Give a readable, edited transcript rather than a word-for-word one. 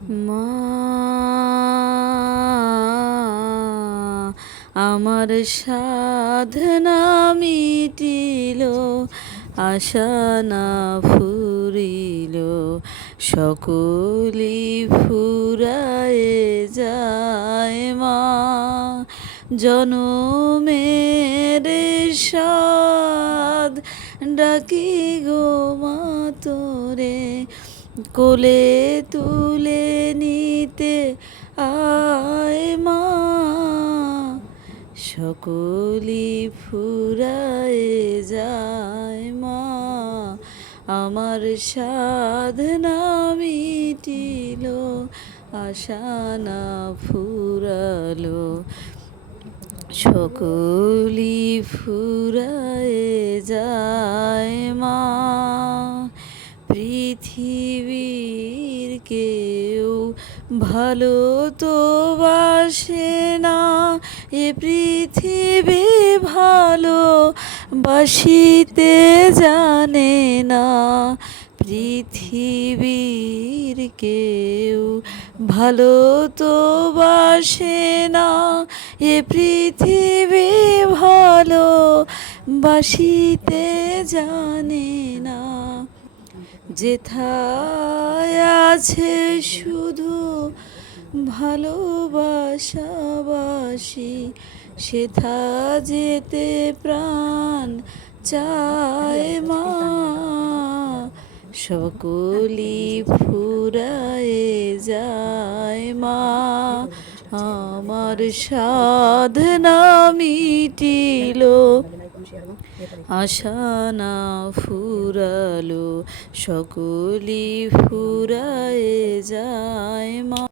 মা আমার সাধনা মিটিল, আশা না ফুরিল, সকলি ফুরায়ে যায় মা। জনমের সাধ ডাকি গো মা তোরে, কোলে তুলে নিতে আয় মা। সকলি ফুরায়ে যায় মা, আমার সাধনা মিটিল, আশা না ফুরালো, সকলি ফুরায়ে যায় মা। পৃথিবীর কেউ ভালো তো বাসে না, এ পৃথিবী ভালো বাসিতে জানে না। পৃথিবীর কেউ ভালো তো বাসে না, এ পৃথিবী ভালো বাসিতে জানে না। যেথায় আছে শুধু ভালোবাসাবাসি, সেথা যেতে প্রাণ চায় মা। সকলি ফুরায়ে যায় মা, আমার সাধনা মিটিল, আশা না ফুরালো, সকলি ফুরায়ে যায় মা।